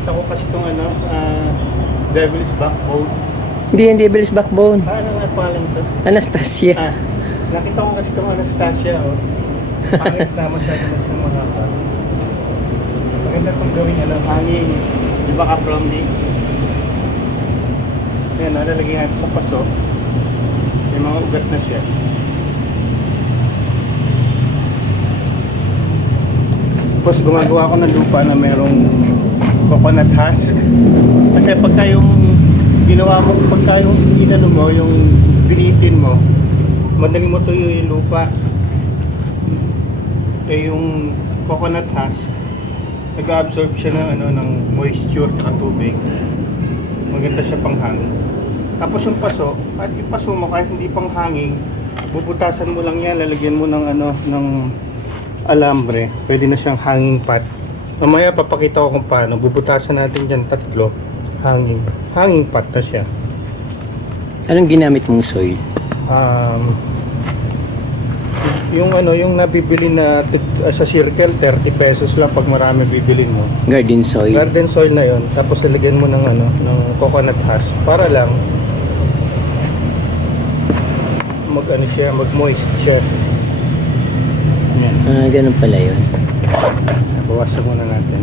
nakita ko kasi itong Devil's Backbone. Hindi yung Devil's Backbone. Ano nga pangalan ito? Anastasia. Nakita ko kasi itong Anastasia, oh. Pangit na masyado na siyang mahaba. Maganda itong gawin hangin. Di ba ka-from me? Ayan, nalalagyan natin sa paso. May mga ugat na siya. Tapos gumagawa ko ng lupa na merong coconut husk. Kasi pagka yung ginawa mo, pagka yung inano mo, yung binitin mo, madali mo tuyo yung lupa. Eh yung coconut husk, nag-absorb siya ng, ng moisture at tubig. Maganda siya pang hangin. Tapos yung paso, kahit ipaso mo kahit hindi pang hangin, bubutasan mo lang yan, lalagyan mo ng ng alambre. Pwede na siyang hanging pot. Mamaya papakita ko kung paano. Bubutasan natin dyan tatlo. Hanging pot na siya. Anong ginamit mong soil? Yung nabibili na sa circle, 30 pesos lang pag marami bibilin mo. Garden soil. Garden soil na yon. Tapos lalagyan mo ng ng coconut husk para lang mag-moist siya. Yan. Ganun pala yun. Bawasan muna natin.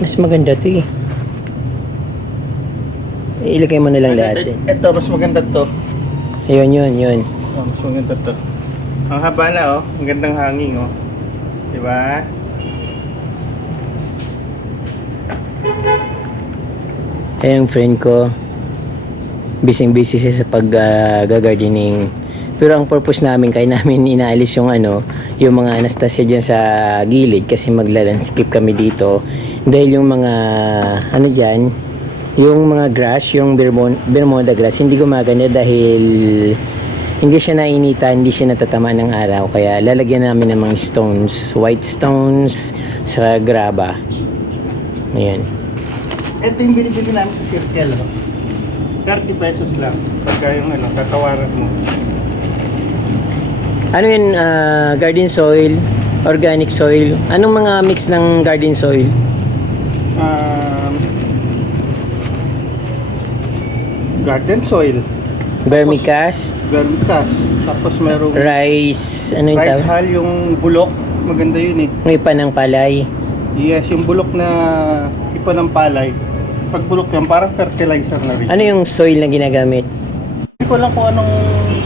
Mas maganda to eh. Ilagay mo na lang lahat din. Ito, mas maganda to. Ayun, yun. Oh, mas maganda to. Ang haba na, oh. Magandang hangin, oh. Diba? Ay, ang friend ko, busy siya sa pag-gardening. Pero ang purpose namin, kaya namin inaalis yung yung mga Anastasia dyan sa gilid kasi magla-landscape kami dito. Dahil yung mga, dyan, yung mga grass, yung Bermuda grass, hindi gumaganda dahil hindi siya nainita, hindi siya natatama ng araw. Kaya lalagyan namin ng mga stones, white stones sa graba. Ayan. Ito yung binibili namin sa circle, oh. 30 pesos lang. Pagka yung tatawaran mo. Ano yun, garden soil, organic soil? Anong mga mix ng garden soil? Garden soil. Vermicast, Tapos merong rice, ano yung rice tawag? hull, yung bulok. Maganda yun eh. May panang palay. Yes, yung bulok na ipa ng palay. Pag bulok yan, parang fertilizer na rin. Ano yung soil na ginagamit? Hindi ko alam kung anong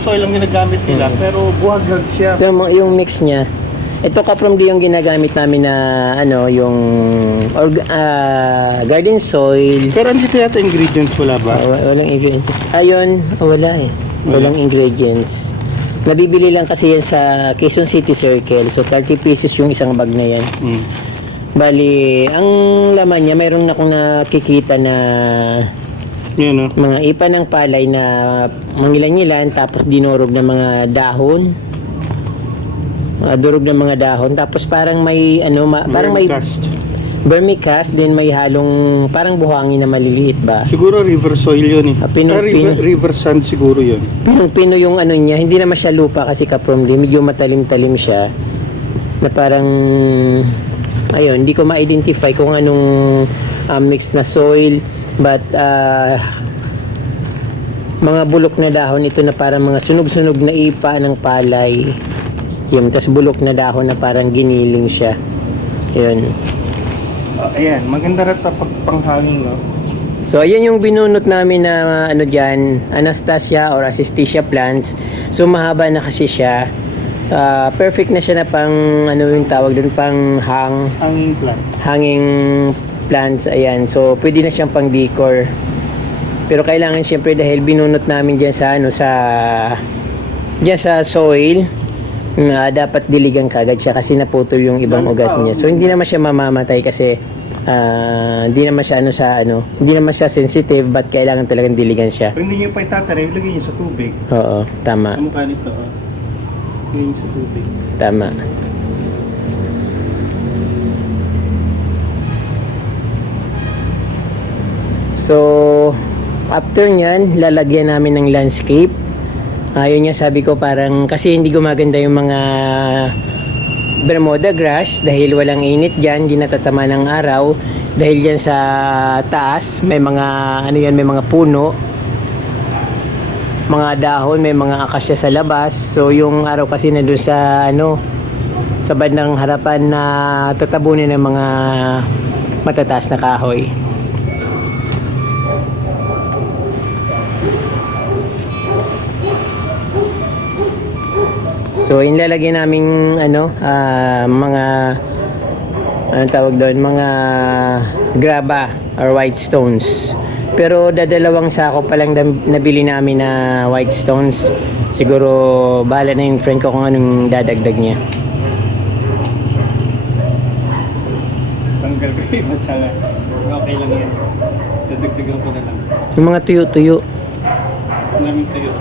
soil ang ginagamit nila, pero buhaghag siya. Pero yung mix niya, ito from yung ginagamit namin na yung garden soil. Pero andito yata ingredients, wala ba? Walang ingredients. Ayun, wala eh. Walang ingredients. Nabibili lang kasi yan sa Quezon City Circle. So 30 pieces yung isang bag na yan. Bali, ang laman niya, mayroon akong nakikita na Yan, mga ipa ng palay na mangilan-ngilan, tapos dinurog ng mga dahon. Durog ng mga dahon, tapos parang may parang may vermicast, din may halong parang buhangin na maliliit ba. Siguro river soil yun eh. River sand siguro yun. Pino yung niya, hindi naman siya lupa kasi kapromli, medyo matalim-talim siya. Na parang ayun, hindi ko ma-identify kung anong mixed na soil, but mga bulok na dahon ito na parang mga sunog-sunog na ipa ng palay. Yun, tas bulok na dahon na parang giniling siya. Yun. Ayan, maganda rin sa pagpanghangin, no? So, ayan yung binunot namin na dyan, Anastasia or Assistecia plants. So, mahaba na kasi siya. Perfect na siya na pang, yung tawag dun, pang hanging plant. Hanging plants, ayan. So, pwede na siyang pang decor. Pero kailangan siyempre dahil binunot namin dyan sa, dyan sa soil, na dapat diligan kagad siya kasi naputol yung ibang ugat niya. So hindi naman siya mamamatay kasi hindi naman siya hindi naman siya sensitive, but kailangan talagang diligan siya. Pero hindi niyo pa itatanim, ilagay niyo sa tubig. Oo, tama. Ang mukha nito, ilagay niyo sa tubig. Tama. So after nyan, lalagyan namin ng landscape. Yun nga sabi ko, parang kasi hindi gumaganda yung mga Bermuda grass dahil walang init dyan, di natatama ng araw. Dahil dyan sa taas, may mga, ano yan, may mga puno, mga dahon, may mga akasya sa labas. So yung araw kasi na doon sa, ano, sa bandang harapan na tatabunin ng mga matataas na kahoy. So, inlalagay naming ano, mga anong tawag doon, mga graba or white stones. Pero dadalawang sako pa lang nabili namin na white stones. Siguro bahala na yung friend ko kung anong dadagdag niya. Tanggal ko yung masala. Okay lang yan. Dadagdagan ko na lang. Yung mga tuyo-tuyo. Namin tayo.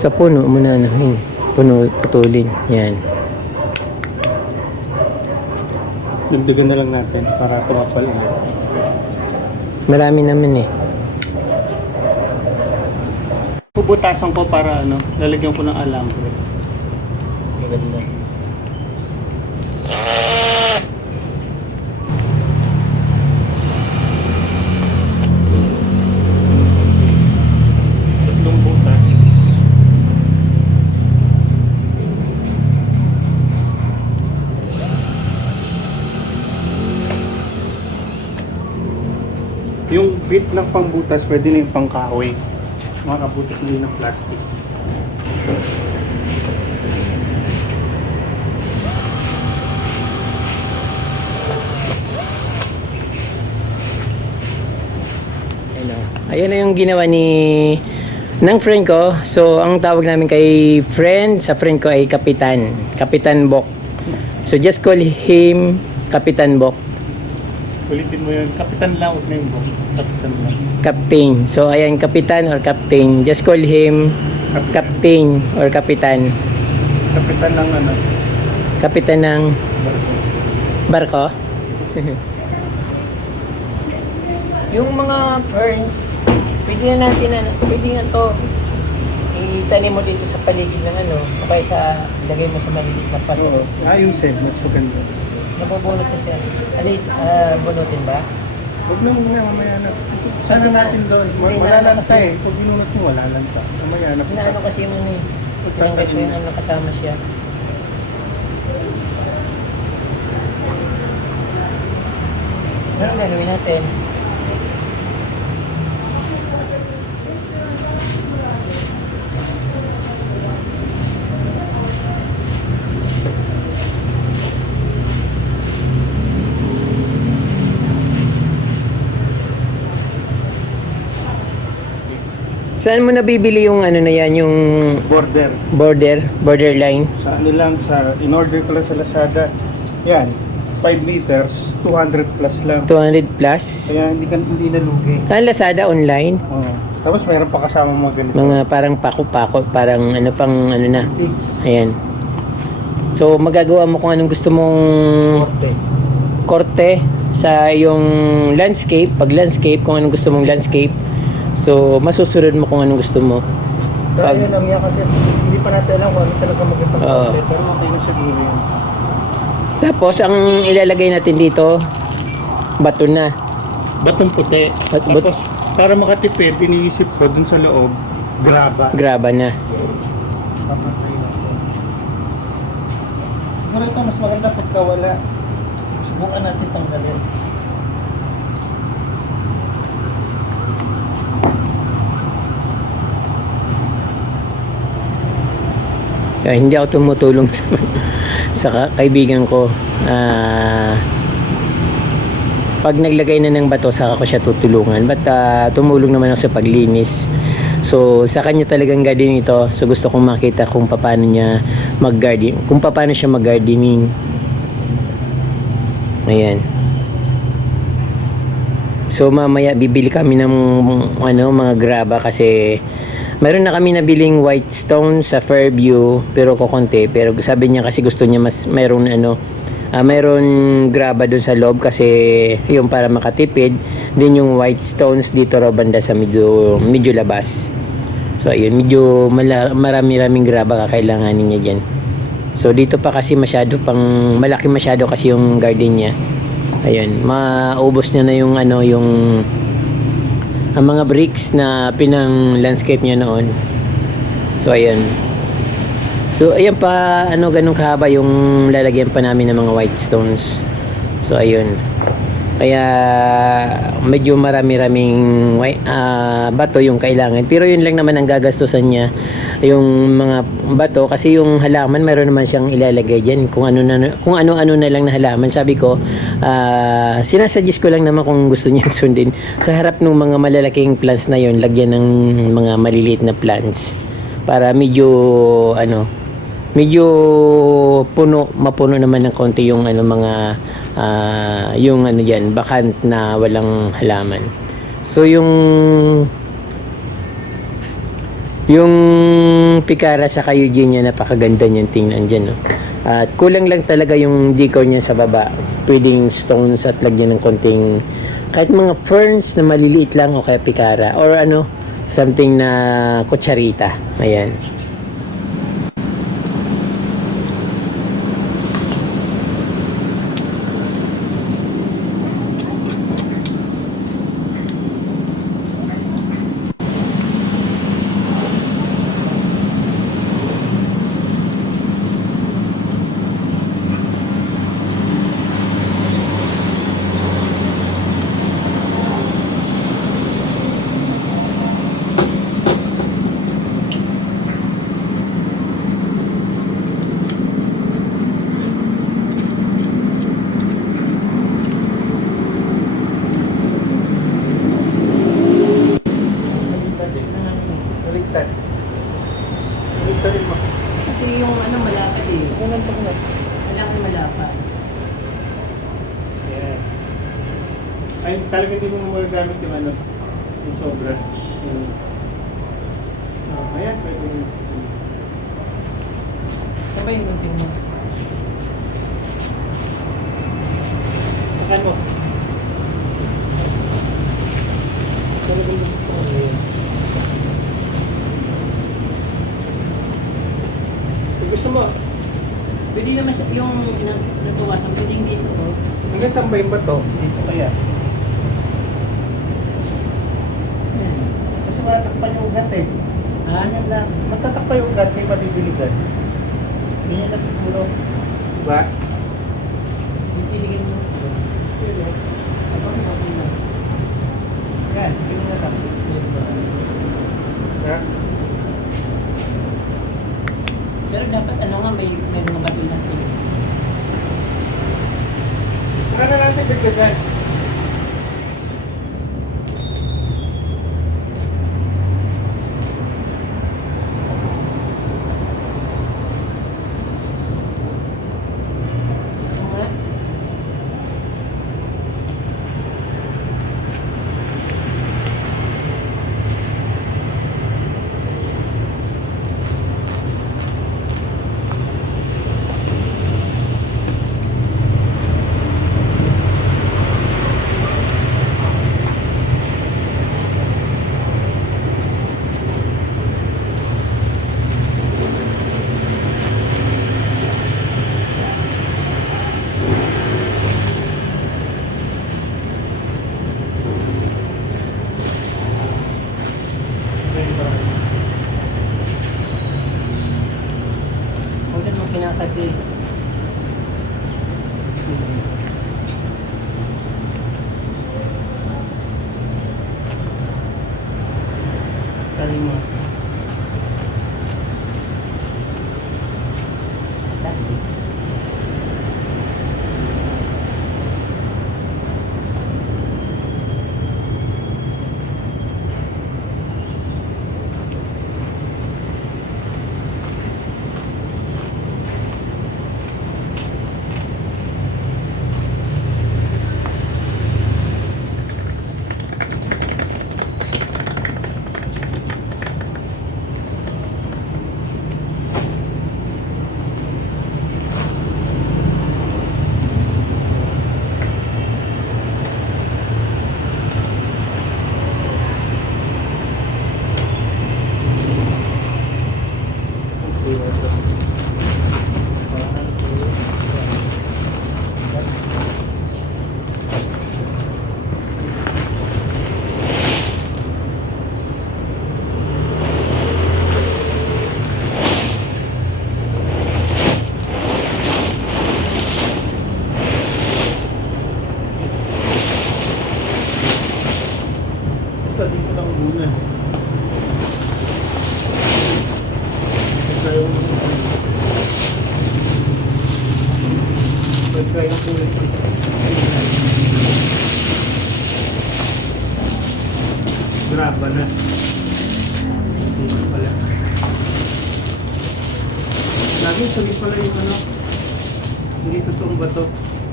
Sa puno muna na. Puno, putulin. Yan. Dagdagan na lang natin para tumapal ulit. Marami naman eh. Puputasan ko para ano, lalagyan ko ng alambre. Maganda. Tatlong butas. Yung bit ng pangbutas, pwede na yung pangkahoy. Makabutas na yun ng plastic. Ayan na yung ginawa ng friend ko. So, ang tawag namin kay friend, sa friend ko ay Kapitan. Kapitan Bok. So, just call him Kapitan Bok. Ulitin mo yun. Kapitan lang, huwag na yung bok. Kapitan lang. Captain. So, ayan, Kapitan or Captain. Just call him Captain or Kapitan. Kapitan lang ano. Kapitan ng barko. Yung mga ferns, pwede na natin, pwede na to itanim mo dito sa paligid ng ano, o kaya sa, lagay mo sa maliliit na paso. Ayusin, mas maganda. Nabubunot ko siya. Alis, bunutin ba? Huwag na muna, mamaya na. Sana natin doon. Wala lang sa eh. Pag binunot mo, wala lang pa. Mamaya na. Inaano kasi yung ano eh. Tinanggal ko yung ano, kasama siya. Ano gagawin natin? Saan mo nabibili yung ano na yan, yung borderline? Sa ano lang, in order ko lang sa Lazada. Yan, 5 liters, 200 plus lang. 200 plus? Kaya hindi nalugi. Lazada online? Oo. Tapos mayroon pa kasama mga ganito. Mga parang pako-pako, parang ano pang ano na. Fix. Ayan. So magagawa mo kung anong gusto mong korte sa yung landscape, pag landscape, kung anong gusto mong landscape. So masusunod mo kung anong gusto mo. Pero yun lang yan kasi hindi pa natin alam kung ano talaga magandang Oo. korte. Pero okay na siguro yun. Tapos ang ilalagay natin dito, bato na. Batong puti. Tapos para makatipid, iniisip ko dun sa loob, graba. Graba na. Siguro ito mas maganda pagka wala. Subukan natin tanggalin. Kaya hindi ako tumutulong sa kaibigan ko. Pag naglagay na ng bato, saka ko siya tutulungan. But tumulong naman ako sa paglinis. So sa kanya talagang gardening ito. So gusto kong makita kung paano niya mag-garden, kung paano siya mag-gardening. Ayan. So mamaya bibili kami ng ano, mga graba kasi meron na kami nabiling white stone sa Fairview pero kokonti, pero sabi niya kasi gusto niya mas mayroon ano, mayroon graba doon sa loob kasi yung para makatipid. Din yung white stones dito raw banda sa medyo labas. So ayun, medyo marami-raming graba kakailanganin niya dyan. So dito pa kasi malaki masyado kasi yung garden niya. Ayun, maubos niya na yung ang mga bricks na pinang landscape niya noon. So ayun. So ayan pa ganun kahaba yung lalagyan pa namin ng mga white stones. So ayun. Kaya medyo marami-raming bato yung kailangan. Pero yun lang naman ang gagastusan niya, yung mga bato, kasi yung halaman meron naman siyang ilalagay diyan kung ano-ano na lang na halaman. Sabi ko, sinasuggest ko lang naman kung gusto niyang sundin. Sa harap ng mga malalaking plants na yun, lagyan ng mga maliliit na plants para medyo mapuno naman ng konti yung diyan, bakant na walang halaman. So yung pikara sa Eugenia, napakaganda niyan tingnan diyan, no. At kulang lang talaga yung decor niya sa baba. Pwedeng stones at lagyan ng konting kahit mga ferns na maliliit lang o kaya pikara or something na kutsarita. Ayan. Baliktad. Baliktadin mo. Kasi yung malapad eh. Kailangan malapad. Yan. Ay, talaga hindi mo magagamit yung sobra. Ayan, pwede mo. Sabay yung gunting mo. Saan mo? Sarap mo. Gusto mo? Pwede naman yung natuwasan, pwede hindi ito. Hanggang saan ba yung bato? Dito kaya? Kasi matatakpan yung ugat eh. Ganyan lang. Matatakpan yung ugat, may madibiligan. Ganyan lang siguro. Diba? Ipiligin mo. Yan, ganyan na lang. Ha? Pero dapat may mga bato natin. Ano natin dagdagan? Huwag mo pinakati. Tali mo. Basta dito lang muna. Pagka yung kulit. Graba na. Dito pala. Lagi sabi pala yung ano. Hindi totoong bato.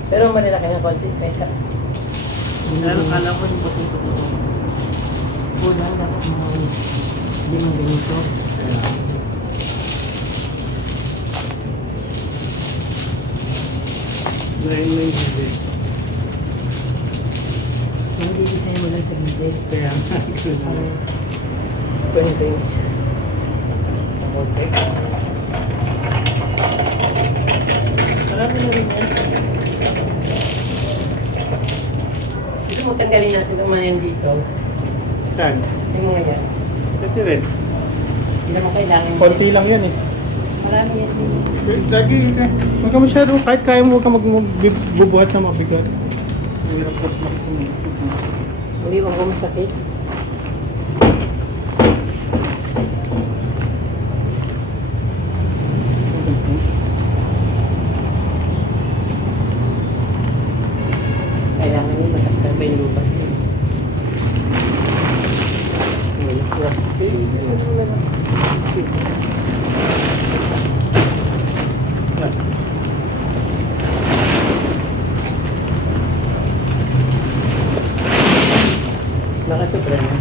Pero malalaki ng konti kaysa Alam ko yung batong totoo. wala, dapat mga limang ganito. Dahil may hindi. Hindi design mo lang sa gilid. Kaya nga. Turning points. Okay. Marami na rin yan. Gusto mo tanggalin natin ang mga yan dito. Saan? Yung mga yan. Kasi rin. Hindi naman kailangan. Konti lang yan eh. Marami yan. Lagi, huwag ka masyado, kahit kaya mo, huwag ka magbubuhat na mabigat. Hirap po. Hindi ko masakit. Kailangan nyo masaktan ba yung lupa? Nakasupra na.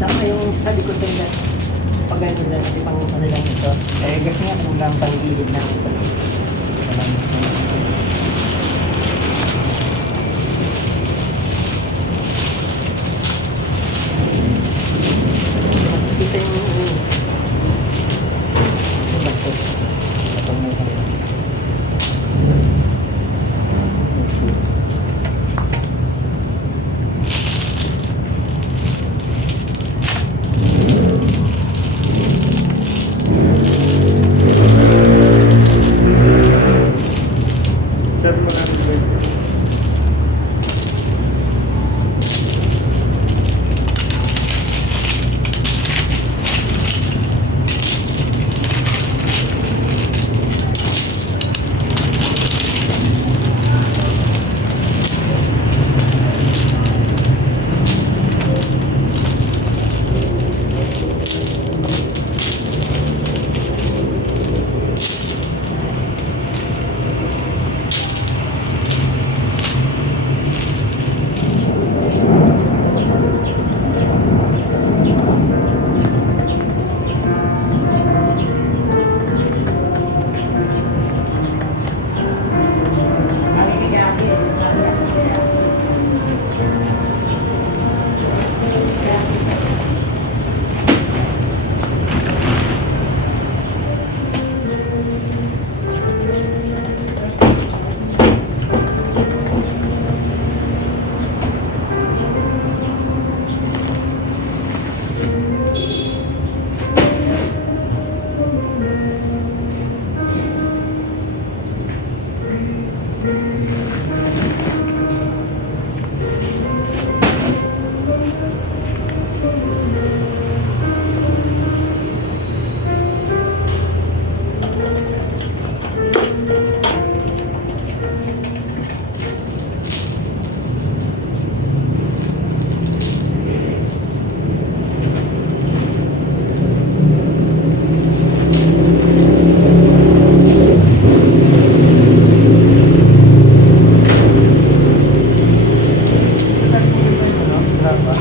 Tama yung sabi ko sa'yo na pag gano'n lang, kasi pang ano lang ito. Eh, kasi nga kung lang pang gilid lang ito. Kita yung bato. Sabi mo namin ba ito? Graba.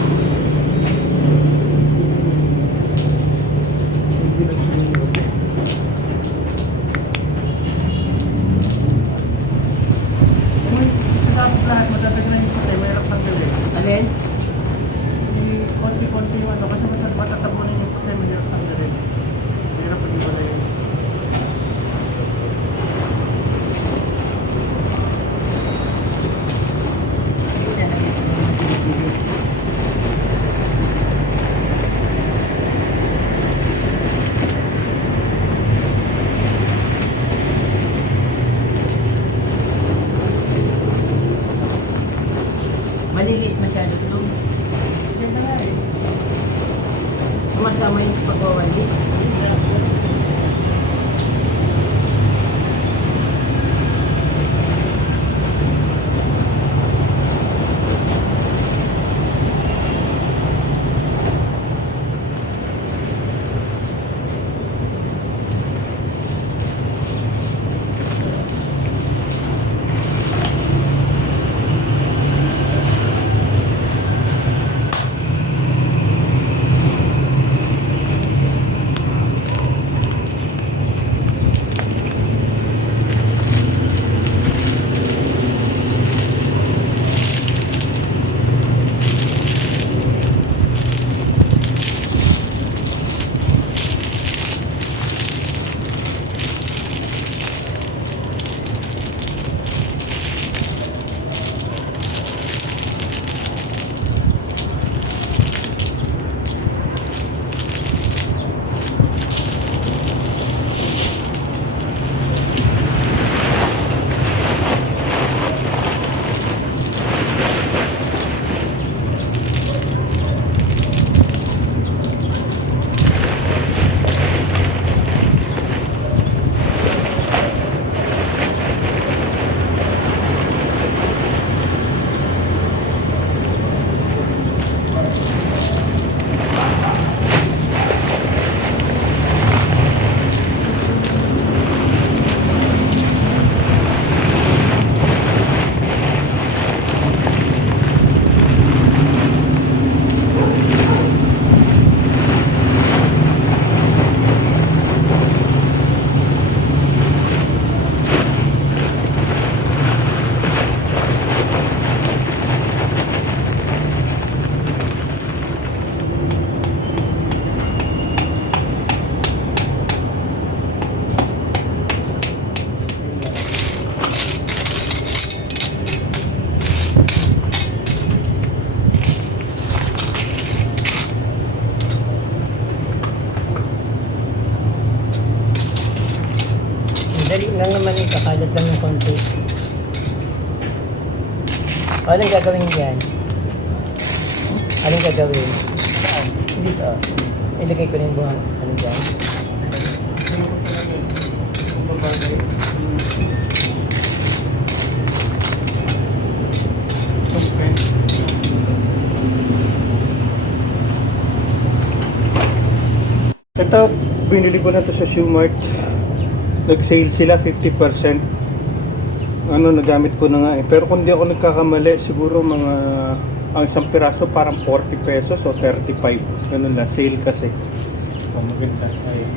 Dali lang naman yung kakalat lang ng konti. Anong gagawin dyan? Anong gagawin? Saan? Dito. Ilagay ko na yung buhang. Ano dyan? Ito, binili ko na to sa Shoemart. Nag-sale sila 50%. Nagamit ko na nga eh. Pero kung di ako nagkakamali, siguro mga ang isang piraso parang 40 pesos o 35. Ganun na, sale kasi. Maganda. Ayun.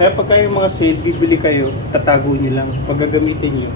Kaya pagka yung mga sale, bibili kayo, tatago nyo lang. Pag gagamitin nyo,